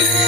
Yeah. yeah.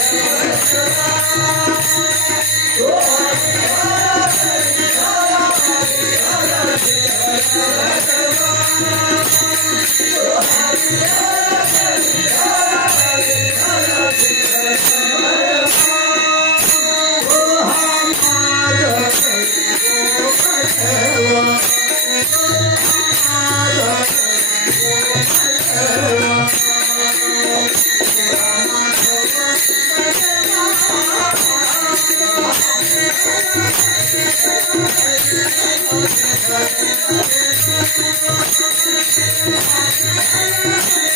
Oh, I'm not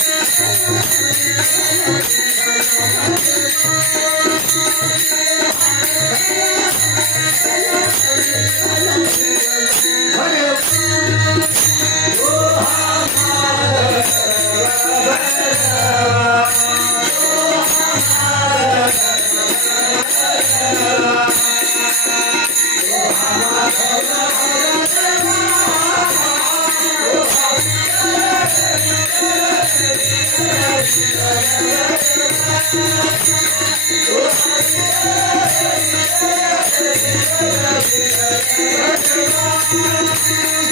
Thank you.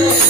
Yeah.